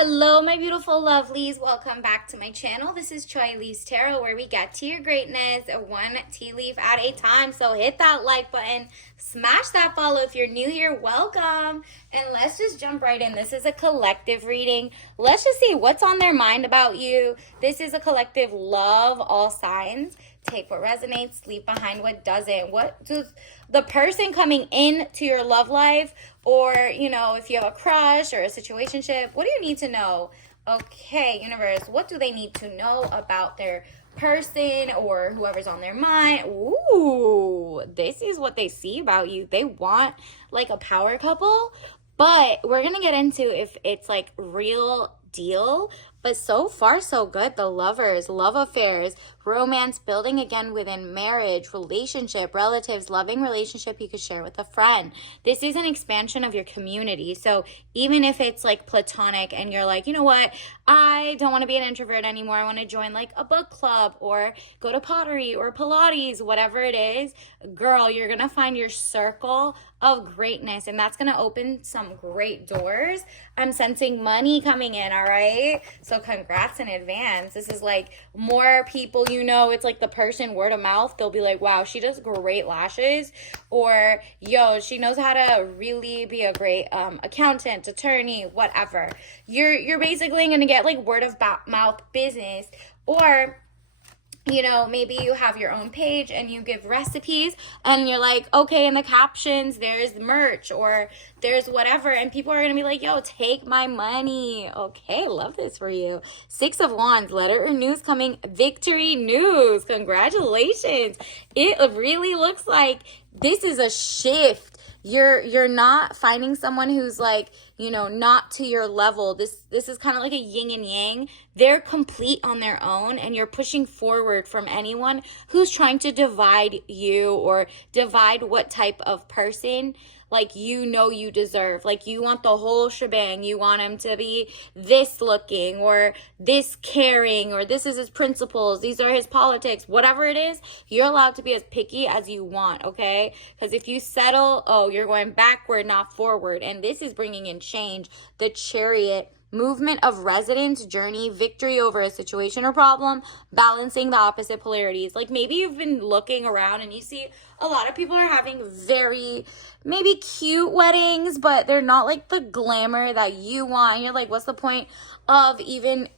Hello, my beautiful lovelies. Welcome back to my channel. This is Choi Lee's Tarot, where we get to your greatness one tea leaf at a time. So hit that like button, smash that follow if you're new here. Welcome. And let's just jump right in. This is a collective reading. Let's just see what's on their mind about you. This is a collective love all signs. Take what resonates, leave behind what doesn't. What does the person coming into your love life, or, if you have a crush or a situationship, what do you need to know? Okay, universe, what do they need to know about their person or whoever's on their mind? Ooh, this is what they see about you. They want like a power couple, but we're going to get into if it's like real deal. But so far, so good. The lovers, love affairs, romance building again within marriage, relationship, relatives, loving relationship you could share with a friend. This is an expansion of your community. So even if it's like platonic and you're like, you know what, I don't want to be an introvert anymore. I want to join like a book club or go to pottery or Pilates, whatever it is, girl, you're going to find your circle of greatness, and that's going to open some great doors. I'm sensing money coming in, all right? So congrats in advance. This is like more people, it's like the person word of mouth. They'll be like, wow, she does great lashes, or yo, she knows how to really be a great accountant, attorney, whatever. You're basically going to get like word of mouth business, or maybe you have your own page and you give recipes and you're like, okay, in the captions, there's merch or there's whatever. And people are going to be like, yo, take my money. Okay, love this for you. 6 of Wands, letter or news coming, victory news. Congratulations. It really looks like this is a shift. You're not finding someone who's like, not to your level. This is kind of like a yin and yang. They're complete on their own, and you're pushing forward from anyone who's trying to divide you or divide what type of person like you deserve. Like you want the whole shebang. You want him to be this looking or this caring, or this is his principles, these are his politics, whatever it is. You're allowed to be as picky as you want, okay? Because if you settle, you're going backward, not forward. And this is bringing in change. The Chariot, movement of residence, journey, victory over a situation or problem, balancing the opposite polarities. Like maybe you've been looking around and you see a lot of people are having very maybe cute weddings, but they're not like the glamour that you want. And you're like, what's the point of even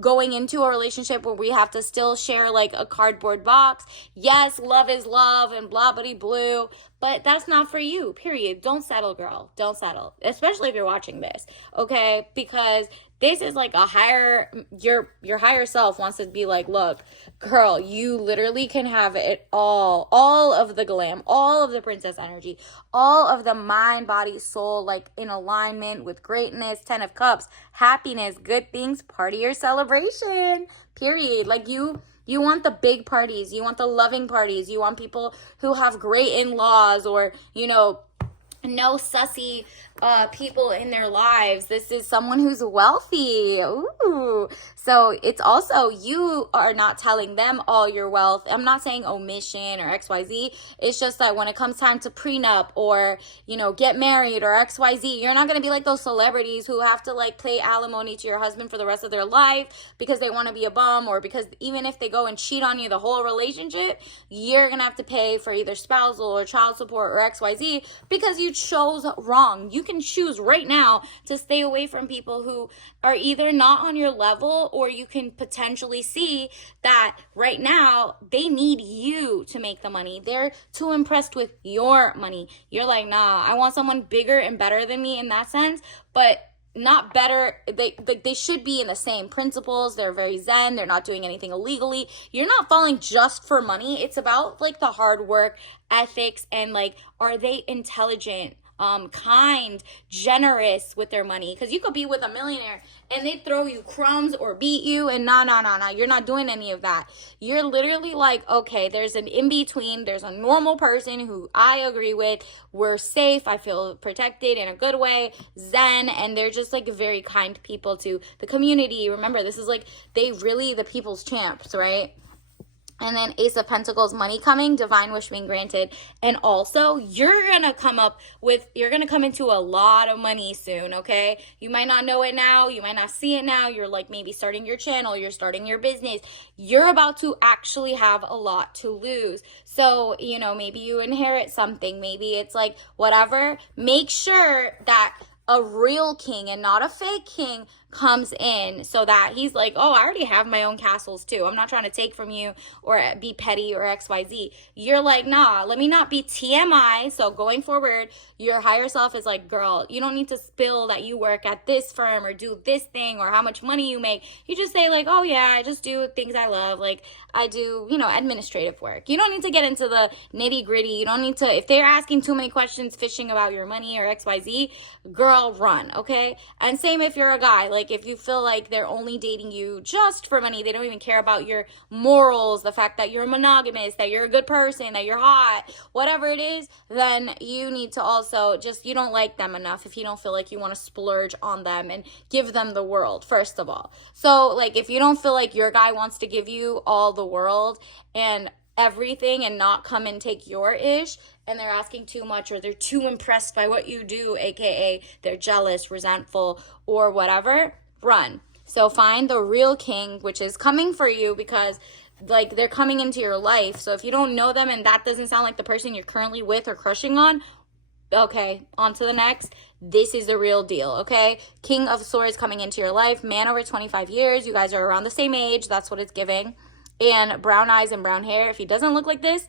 going into a relationship where we have to still share like a cardboard box? Yes, love is love and blah blah blue, but that's not for you, period. Don't settle, girl. Don't settle, especially if you're watching this, okay? Because this is like a higher, your higher self wants to be like, look, girl, you literally can have it all of the glam, all of the princess energy, all of the mind, body, soul, like in alignment with greatness, 10 of cups, happiness, good things, party or celebration, period. Like you want the big parties, you want the loving parties, you want people who have great in-laws, or, no sussy people in their lives. This is someone who's wealthy. Ooh. So it's also, you are not telling them all your wealth. I'm not saying omission or XYZ. It's just that when it comes time to prenup or, get married or XYZ, you're not going to be like those celebrities who have to like pay alimony to your husband for the rest of their life because they want to be a bum, or because even if they go and cheat on you the whole relationship, you're going to have to pay for either spousal or child support or XYZ because you chose wrong. You can choose right now to stay away from people who are either not on your level, or you can potentially see that right now they need you to make the money. They're too impressed with your money. You're like, nah, I want someone bigger and better than me in that sense, but not better. They should be in the same principles. They're very zen. They're not doing anything illegally. You're not falling just for money. It's about like the hard work, ethics, and like, are they intelligent, kind, generous with their money? Because you could be with a millionaire and they throw you crumbs or beat you, and nah, you're not doing any of that. You're literally like, okay, there's an in-between. There's a normal person who I agree with. We're safe. I feel protected in a good way, zen, and they're just like very kind people to the community. Remember, this is like, they really the people's champs, right? And then Ace of Pentacles, money coming, divine wish being granted. And also, you're going to come into a lot of money soon, okay? You might not know it now. You might not see it now. You're like maybe starting your channel. You're starting your business. You're about to actually have a lot to lose. So, maybe you inherit something. Maybe it's like whatever. Make sure that a real king and not a fake king comes in so that he's like, oh, I already have my own castles too. I'm not trying to take from you or be petty or XYZ. You're like, nah, let me not be TMI. So going forward, your higher self is like, girl, you don't need to spill that you work at this firm or do this thing or how much money you make. You just say like, oh yeah, I just do things I love. Like I do, administrative work. You don't need to get into the nitty gritty. You don't need to, if they're asking too many questions, fishing about your money or XYZ, girl, run. Okay. And same if you're a guy, like if you feel like they're only dating you just for money, they don't even care about your morals, the fact that you're monogamous, that you're a good person, that you're hot, whatever it is, then you need to also you don't like them enough if you don't feel like you want to splurge on them and give them the world, first of all. So like if you don't feel like your guy wants to give you all the world and everything and not come and take your ish, and they're asking too much or they're too impressed by what you do, aka they're jealous, resentful, or whatever, run. So find the real king, which is coming for you, because like they're coming into your life. So if you don't know them and that doesn't sound like the person you're currently with or crushing on, okay, on to the next. This is the real deal, okay? King of Swords coming into your life, man over 25 years. You guys are around the same age. That's what it's giving. And brown eyes and brown hair. If he doesn't look like this,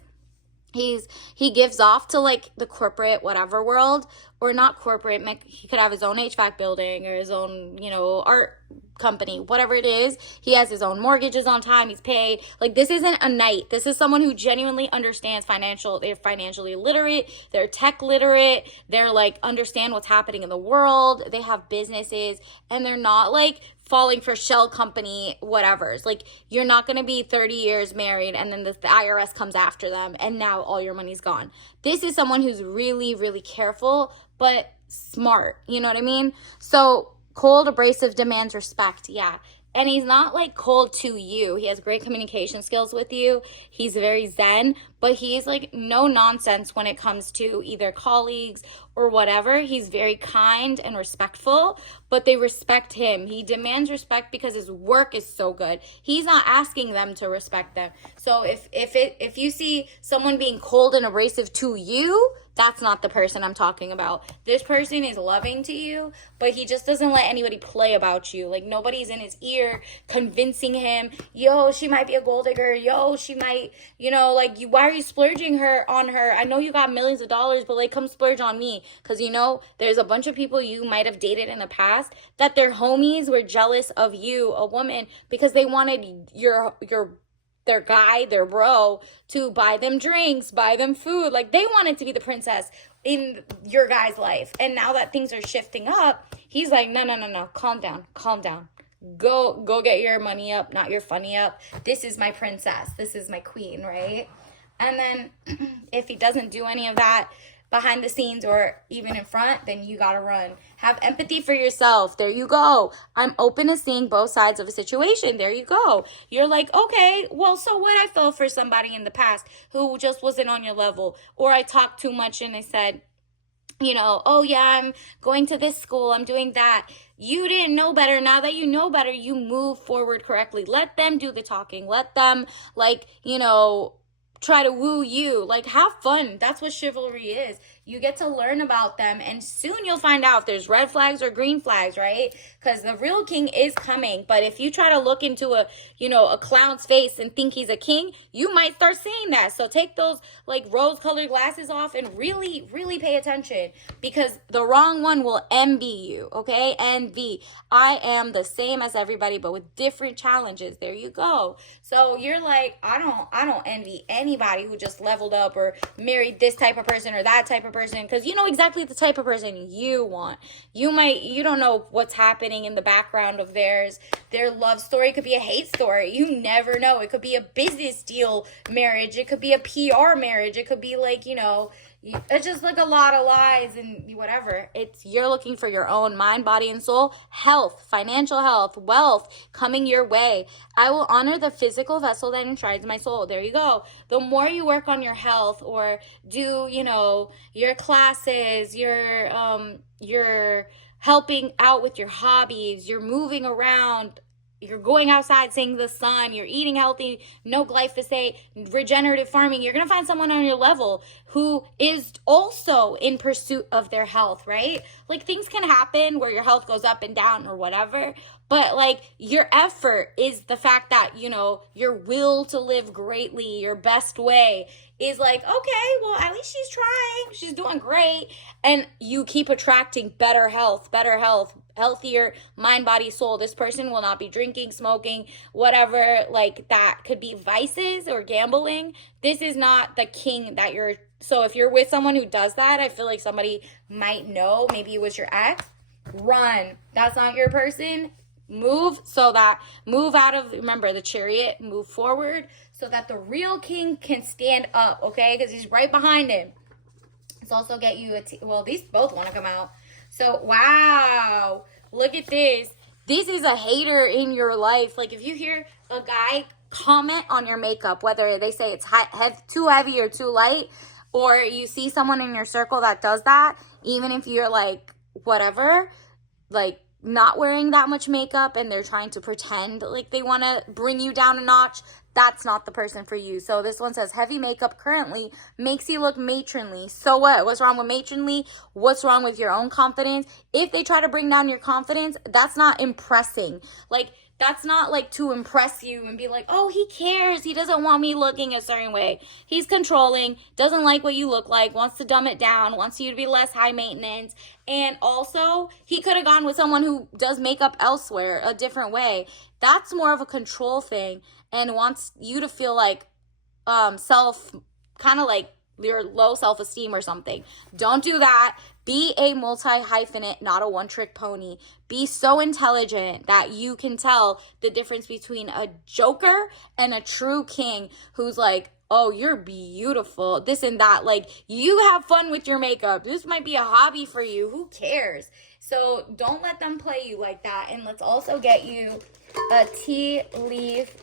he gives off to like the corporate whatever world, or not corporate. He could have his own HVAC building or his own, art company, whatever it is. He has his own mortgages on time. He's paid. Like this isn't a knight. This is someone who genuinely understands they're financially literate. They're tech literate. They're like understand what's happening in the world. They have businesses and they're not like falling for shell company whatever's. Like you're not going to be 30 years married and then the IRS comes after them and now all your money's gone. This is someone who's really, really careful but smart. You know what I mean? So cold, abrasive, demands respect. Yeah. And he's not like cold to you. He has great communication skills with you. He's very zen, but he's like no nonsense when it comes to either colleagues or whatever. He's very kind and respectful, but they respect him. He demands respect because his work is so good. He's not asking them to respect them. So if you see someone being cold and abrasive to you, that's not the person I'm talking about. This person is loving to you, but he just doesn't let anybody play about you. Like nobody's in his ear convincing him, yo, she might be a gold digger. Yo, she might, like why are you splurging on her? I know you got millions of dollars, but like come splurge on me. Because there's a bunch of people you might have dated in the past that their homies were jealous of you, a woman, because they wanted their guy, their bro, to buy them drinks, buy them food. Like they wanted to be the princess in your guy's life. And now that things are shifting up, he's like, no, calm down. Go get your money up, not your funny up. This is my princess. This is my queen, right? And then if he doesn't do any of that behind the scenes or even in front, then you gotta run. Have empathy for yourself. There you go. I'm open to seeing both sides of a situation. There you go. You're like, okay, well, so what? I fell for somebody in the past who just wasn't on your level, or I talked too much and they said, oh yeah, I'm going to this school, I'm doing that. You didn't know better. Now that you know better, you move forward correctly. Let them do the talking. Let them try to woo you. Like have fun. That's what chivalry is. You get to learn about them, and soon you'll find out if there's red flags or green flags, right? Because the real king is coming. But if you try to look into a clown's face and think he's a king, you might start seeing that. So take those like rose-colored glasses off and really, really pay attention, because the wrong one will envy you, okay? Envy. I am the same as everybody, but with different challenges. There you go. So you're like, I don't envy anybody who just leveled up or married this type of person or that type of person, because you know exactly the type of person you want. You don't know what's happening in the background of their love story. It could be a hate story. You never know. It could be a business deal marriage. It could be a PR marriage. It could be like, It's just like a lot of lies and whatever. It's you're looking for your own mind, body, and soul health, financial health, wealth coming your way. I will honor the physical vessel that enshrines my soul. There you go. The more you work on your health or do, your classes, you're helping out with your hobbies, you're moving around, you're going outside seeing the sun, you're eating healthy, no glyphosate, regenerative farming, you're going to find someone on your level who is also in pursuit of their health, right? Like things can happen where your health goes up and down or whatever, but like your effort is the fact that, your will to live greatly, your best way is like, okay, well, at least she's trying. She's doing great. And you keep attracting better health, healthier mind, body, soul. This person will not be drinking, smoking, whatever, like that could be vices or gambling. This is not the king that you're. So if you're with someone who does that, I feel like somebody might know, maybe it was your ex, run. That's not your person. Move out of, remember the Chariot, move forward so that the real king can stand up, okay? Because he's right behind him. Let's also get you well, these both want to come out. So, wow, look at this. This is a hater in your life. Like if you hear a guy comment on your makeup, whether they say it's too heavy or too light, or you see someone in your circle that does that, even if you're like, whatever, like, not wearing that much makeup and they're trying to pretend like they want to bring you down a notch, that's not the person for you. So this one says heavy makeup currently makes you look matronly. So what? What's wrong with matronly? What's wrong with your own confidence? If they try to bring down your confidence, that's not impressing. Like that's not like to impress you and be like, oh, he cares. He doesn't want me looking a certain way. He's controlling, doesn't like what you look like, wants to dumb it down, wants you to be less high maintenance. And also, he could have gone with someone who does makeup elsewhere, a different way. That's more of a control thing and wants you to feel like kind of like your low self-esteem or something. Don't do that. Be a multi-hyphenate, not a one-trick pony. Be so intelligent that you can tell the difference between a joker and a true king who's like, oh, you're beautiful, this and that. Like, you have fun with your makeup. This might be a hobby for you. Who cares? So don't let them play you like that. And let's also get you a tea leaf.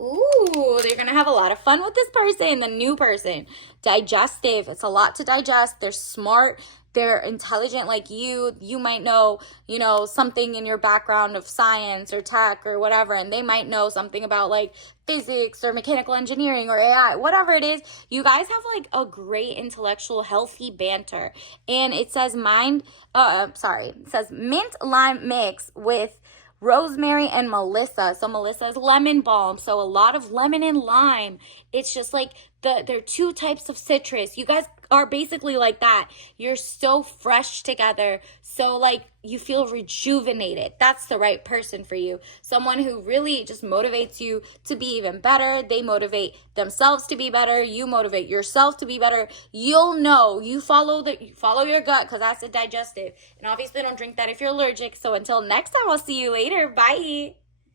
Ooh, you're going to have a lot of fun with this person, the new person. Digestive. It's a lot to digest. They're smart. They're intelligent like you. You might know, something in your background of science or tech or whatever, and they might know something about like physics or mechanical engineering or AI, whatever it is. You guys have like a great intellectual, healthy banter. And it says it says mint lime mix with rosemary and Melissa. So Melissa is lemon balm. So a lot of lemon and lime. It's just like there are two types of citrus. You guys are basically like that. You're so fresh together. So like you feel rejuvenated. That's the right person for you. Someone who really just motivates you to be even better. They motivate themselves to be better. You motivate yourself to be better. You'll know. You follow your gut because that's a digestive. And obviously don't drink that if you're allergic. So until next time, I'll see you later. Bye.